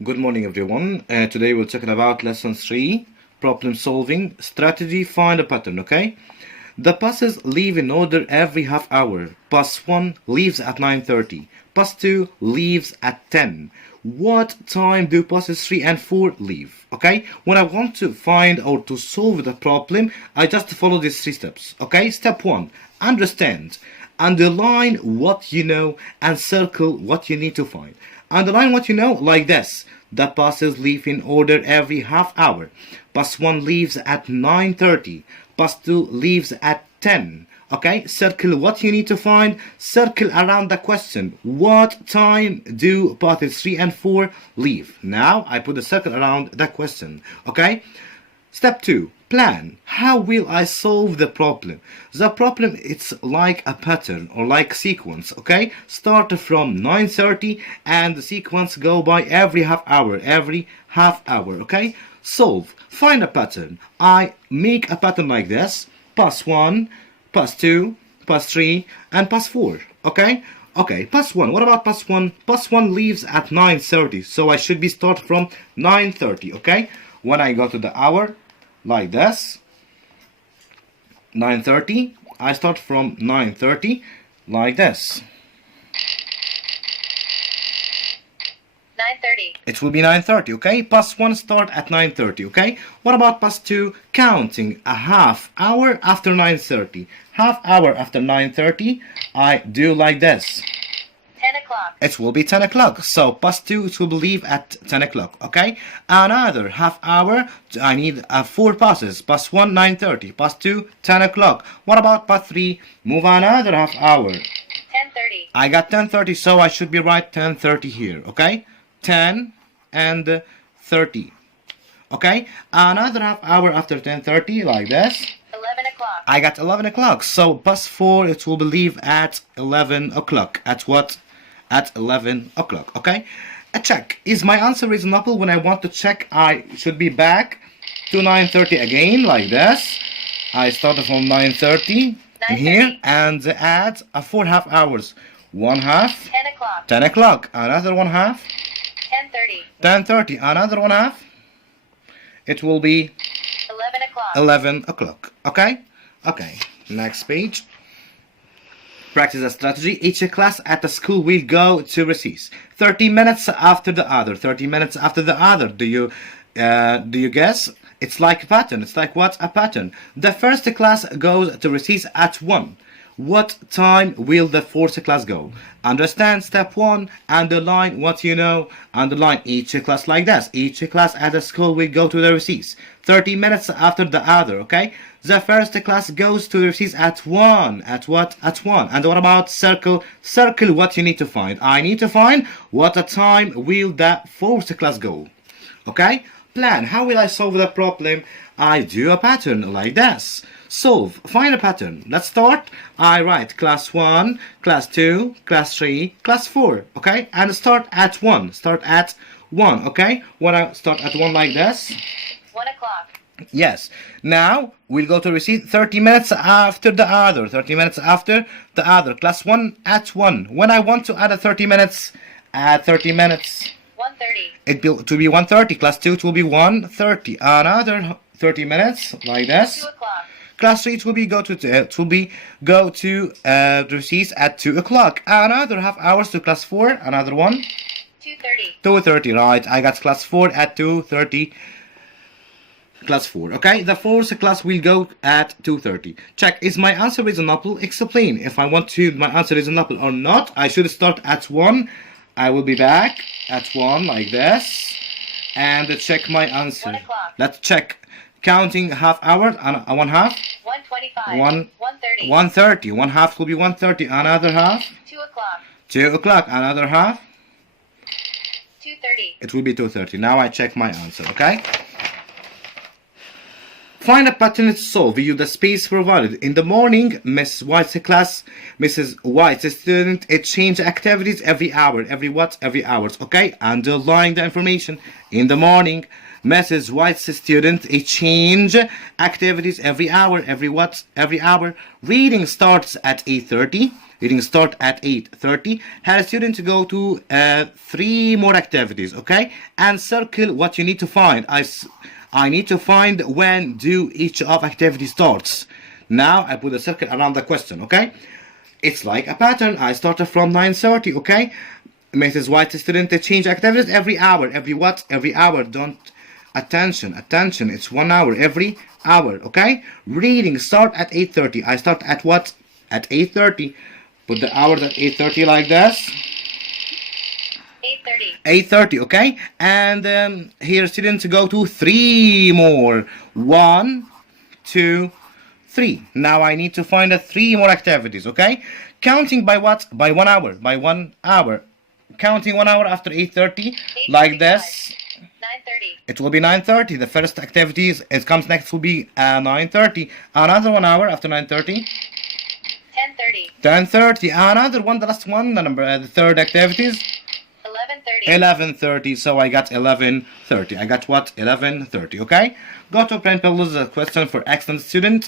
Good morning, everyone. Today we're talking about lesson 3, problem solving strategy, find a pattern, okay? The buses leave in order every half hour. Bus 1 leaves at 9:30. Bus 2 leaves at 10. What time do buses 3 and 4 leave? Okay? When I want to find or to solve the problem, I just follow these 3 steps. Okay? Step 1, understand. Underline what you know and circle what you need to find. Underline what you know like this. The buses leave in order every half hour. Bus 1 leaves at 9:30. Bus 2 leaves at 10. Okay, circle what you need to find. Circle around the question. What time do buses 3 and 4 leave? Now I put a circle around the question. Okay. Step 2. Plan. How will I solve the problem? The problem, it's like a pattern or like sequence, okay? Start from 9:30 and the sequence go by every half hour, okay? Solve. Find a pattern. I make a pattern like this. Pass 1, pass 2, pass 3, and pass 4, okay? Okay, pass 1. What about pass 1? Pass 1 leaves at 9:30, so I should be start from 9:30, okay? When I go to the hour, like this, 9:30, I start from 9:30, like this. 9:30. It will be 9:30, okay? Pass 1 start at 9:30, okay? What about pass 2? Counting a half hour after 9:30. Half hour after 9:30, I do like this. 10 o'clock. It will be 10 o'clock. So pass 2, it will leave at 10 o'clock, okay? Another half hour, I need 4 passes. Pass 1, 9:30. Pass 2, 10 o'clock. What about pass 3? Move another half hour. 10:30. I got 10:30, so I should be right 10:30 here, okay? 10 and 30, okay? Another half hour after 10:30, like this. 11 o'clock. I got 11 o'clock. So pass 4, it will be leave at 11 o'clock. At what? At 11 o'clock, okay? A check. Is my answer reasonable? When I want to check, I should be back to 9:30 again, like this. I started from 9:30 here and add 4 half hours. 1 half. 10 o'clock. 10 o'clock. Another 1 half. 10:30. 10:30. Another 1 half. It will be 11 o'clock. 11 o'clock. Okay? Okay. Next page. Practice a strategy. Each class at the school will go to recess 30 minutes after the other. 30 minutes after the other. Do you guess? It's like a pattern. It's like what? A pattern. The first class goes to recess at 1. What time will the fourth class go? Understand step 1. Underline what you know. Underline each class like this. Each class at the school will go to the recess 30 minutes after the other, okay? The first class goes to the recess at 1. At what? At 1. And what about circle? Circle what you need to find. I need to find what time will the fourth class go. Okay? Plan. How will I solve the problem? I do a pattern like this. Solve. Find a pattern. Let's start. I write class 1, class 2, class 3, class 4. Okay? And start at 1. Start at 1. Okay? When I start at 1 like this. 1 o'clock. Yes. Now we'll go to receipt 30 minutes after the other. 30 minutes after the other. Class 1 at 1. When I want to add a 30 minutes, add 30 minutes. 1:30. It will to be 1:30. Class 2 it will be 1:30. Another 30 minutes like this. 2 o'clock. Class 3 it will be go to recess at 2 o'clock. Another half hours to class 4. Another one. 2:30. 2:30. Right. I got class 4 at 2:30. Class 4, okay? The fourth class will go at 2:30. Check, is my answer reasonable? Explain. If I want to, my answer is reasonable or not, I should start at 1. I will be back at 1 like this. And check my answer. 1 o'clock. Let's check. Counting half hour, 1 half. 1:25. 1:30. 1:30. 1 half will be 1:30. Another half. 2 o'clock. 2 o'clock. Another half. 2:30. It will be 2:30. Now I check my answer, okay? Find a pattern to solve. Use the space provided. In the morning, Mrs. White's student, it change activities every hour. Every what? Every hours. Okay? Underline the information. In the morning, Mrs. White's student, it change activities every hour. Every what? Every hour. Reading starts at 8:30. Reading start at 8:30. Had a student go to 3 more activities. Okay? And circle what you need to find. I need to find when do each of activity starts. Now I put a circle around the question, okay? It's like a pattern. I started from 9:30, okay? Mrs. White student, they change activities every hour. Every what? Every hour. Don't attention. It's 1 hour every hour, okay? Reading start at 8:30. I start at what? At 8:30. Put the hours at 8:30 like this. 8:30. 8:30, okay? And here students go to 3 more. 1, 2, 3. Now I need to find 3 more activities, okay? Counting by what? By 1 hour. By 1 hour. Counting 1 hour after 8:30, like this. 9:30. It will be 9:30. The first activities, it comes next will be 9:30. Another 1 hour after 9:30. 10:30. 10:30. Another one, the last one, the third activities. 11:30. 11:30, so I got 11:30. I got what? 11:30, okay? Go to print below the question for excellent student.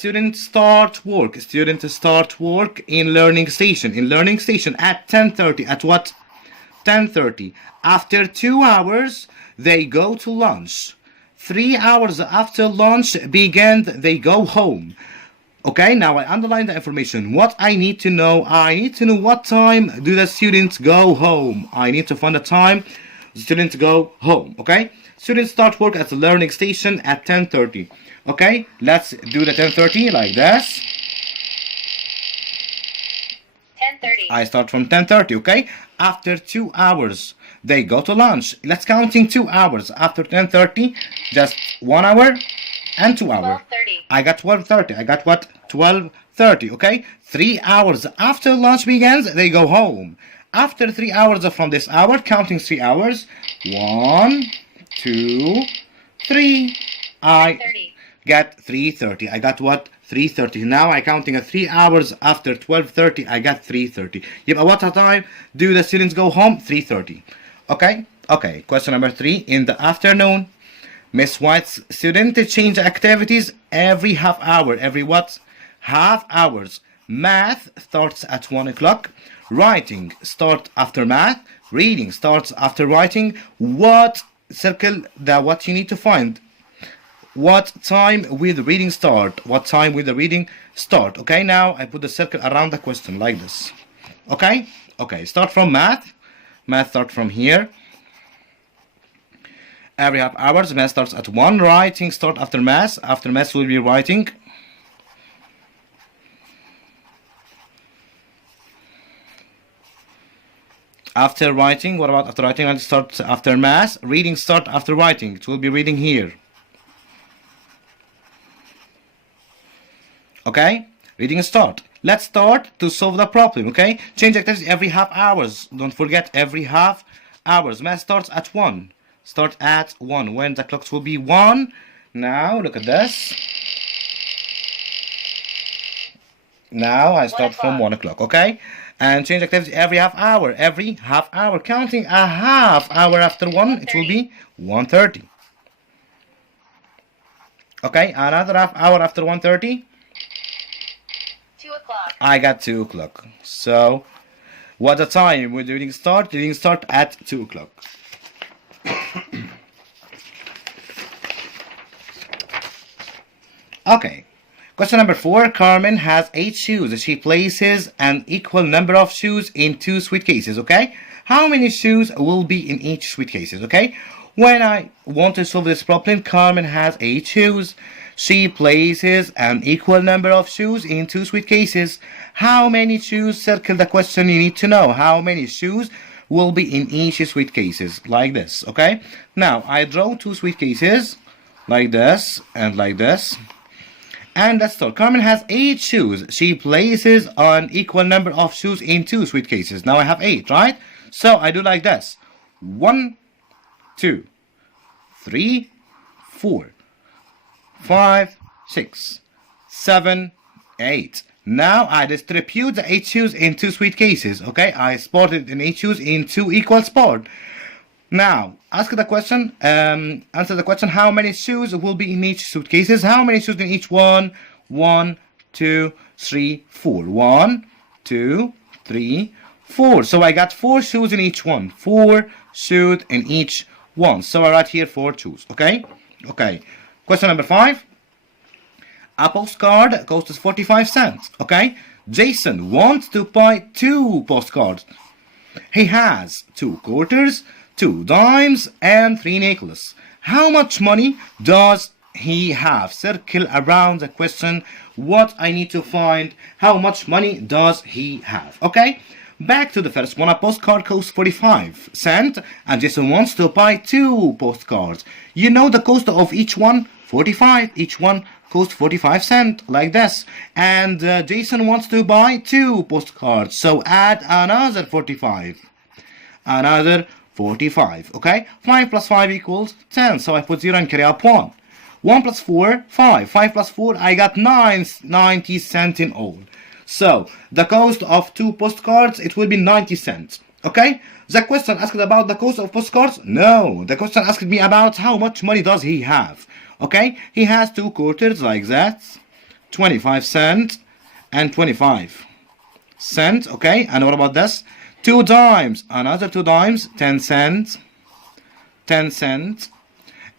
Student start work. Student start work in learning station. In learning station at 10:30. At what? 10:30. After 2 hours, they go to lunch. 3 hours after lunch begin, they go home. Okay, now I underline the information. What I need to know, I need to know what time do the students go home. I need to find the time the students go home. Okay, students start work at the learning station at 10:30. Okay, let's do the 10:30 like this. 10:30. I start from 10:30. Okay, after 2 hours they go to lunch. Let's counting 2 hours after 10:30. Just 1 hour and 2 hours. 12:30. I got 12:30. I got what? 12:30. Okay? 3 hours after lunch begins, they go home. After 3 hours from this hour, counting 3 hours. 1, 2, 3. I 30. got 3:30. I got what? 3:30. Now I counting 3 hours after 12:30. I got 3:30. Yep. What time do the students go home? 3:30. Okay? Okay. Question number 3. In the afternoon, Miss White's student change activities every half hour. Every what? Half hours. Math starts at 1 o'clock. Writing starts after math. Reading starts after writing. What? Circle the what you need to find. What time will the reading start? What time will the reading start? Okay, now I put the circle around the question like this. Okay? Okay, start from math. Math start from here. Every half hours, math starts at 1. Writing start after math. After math will be writing. After writing, what about after writing? It starts after math. Reading start after writing. It will be reading here. Okay? Reading start. Let's start to solve the problem, okay? Change activities every half hours. Don't forget every half hours. Math starts at 1. Start at 1 when the clocks will be 1. Now look at this. Now I start from 1 o'clock, okay? And change activity every half hour. Every half hour. Counting a half hour after 1, it will be 1:30. Okay, another half hour after 1:30. 2 o'clock. I got 2 o'clock. So, what the time will the reading start? The reading start at 2 o'clock. Okay. Question number 4. Carmen has 8 shoes. She places an equal number of shoes in 2 suitcases. Okay. How many shoes will be in each suitcases? Okay. When I want to solve this problem, Carmen has 8 shoes. She places an equal number of shoes in 2 suitcases. How many shoes? Circle the question you need to know. How many shoes will be in each suitcases? Like this. Okay. Now I draw 2 suitcases like this and like this. And let's start. Carmen has 8 shoes. She places an equal number of shoes in 2 suitcases. Now I have 8, right? So I do like this. 1, 2, 3, 4, 5, 6, 7, 8. Now I distribute the 8 shoes in 2 suitcases. Okay, I sported in 8 shoes in 2 equal sport. Now, answer the question. How many shoes will be in each suitcases? How many shoes in each one? 1, 2, 3, 4. 1, 2, 3, 4. So I got 4 shoes in each one. 4 shoes in each one. So I write here 4 shoes. Okay? Okay. Question number 5. A postcard costs 45 cents. Okay? Jason wants to buy 2 postcards. He has 2 quarters, 2 dimes, and 3 nickels. How much money does he have? Circle around the question what I need to find. How much money does he have? Okay? Back to the first one. A postcard costs 45 cents, and Jason wants to buy 2 postcards. You know the cost of each one? 45. Each one costs 45 cents, like this. And Jason wants to buy 2 postcards, so add another 45. Another 45, okay? 5 plus 5 equals 10, so I put 0 and carry up 1. 1 plus 4, 5. 5 plus 4, I got 90 cents in all. So, the cost of 2 postcards, it will be 90 cents, okay? The question asked about the cost of postcards? No, the question asked me about how much money does he have, okay? He has 2 quarters like that, 25 cents and 25 cents, okay? And what about this? 2 dimes, another 2 dimes, 10 cents, 10 cents,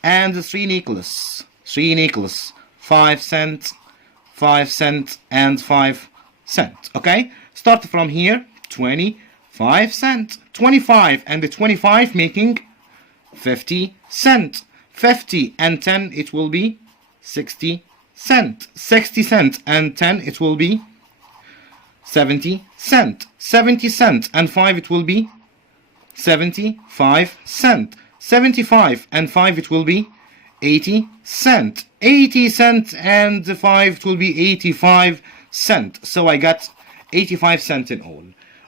and 3 nickels, 5 cents, 5 cents, and 5 cents, okay? Start from here, 25 cents, 25 and the 25 making 50 cents, 50 and 10 it will be 60 cents, 60 cents and 10 it will be 70 cents, 70 cents and 5 it will be 75 cents, 75 and 5 it will be 80 cents, 80 cents and 5 it will be 85 cents. So I got 85 cents in all.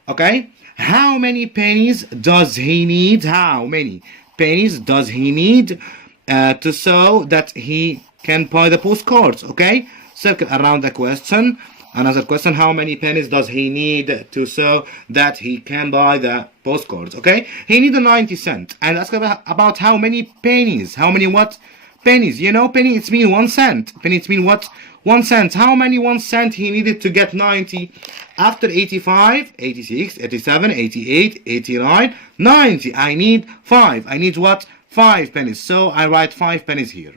Okay? How many pennies does he need? How many pennies does he need to so that he can buy the postcards? Okay? Circle around the question. Another question, how many pennies does he need to so that he can buy the postcards? Okay? He needs 90 cents. And ask about how many pennies. How many what? Pennies. You know, penny, it's mean 1 cent. Penny, it's mean what? 1 cent. How many 1 cent he needed to get 90? After 85, 86, 87, 88, 89, 90. I need 5. I need what? 5 pennies. So I write 5 pennies here.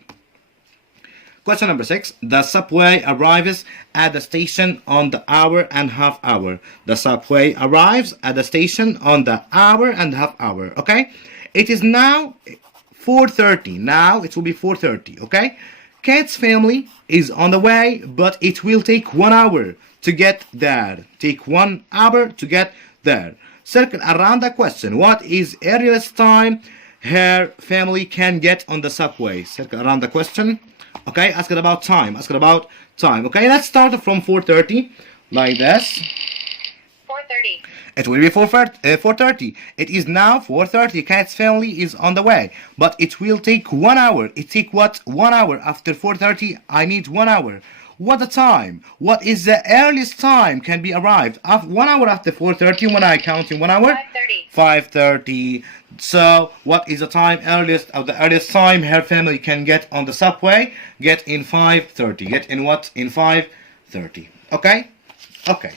Question number 6. The subway arrives at the station on the hour and half hour. The subway arrives at the station on the hour and half hour. Okay? It is now 4:30. Now it will be 4:30. Okay? Kate's family is on the way, but it will take 1 hour to get there. Take 1 hour to get there. Circle around the question. What is earliest time her family can get on the subway? Circle around the question. Okay, ask it about time. Ask it about time. Okay, let's start from 4:30, like this. 4:30. It will be 4:30. It is now 4:30. Cat's family is on the way, but it will take 1 hour. It take what? 1 hour. After 4:30, I need 1 hour. What the time? What is the earliest time can be arrived? 1 hour after 4:30. When I count in 1 hour. 5:30. 5:30. So, what is the time earliest of the earliest time her family can get on the subway? Get in 5:30. Get in what? In 5:30. Okay? Okay.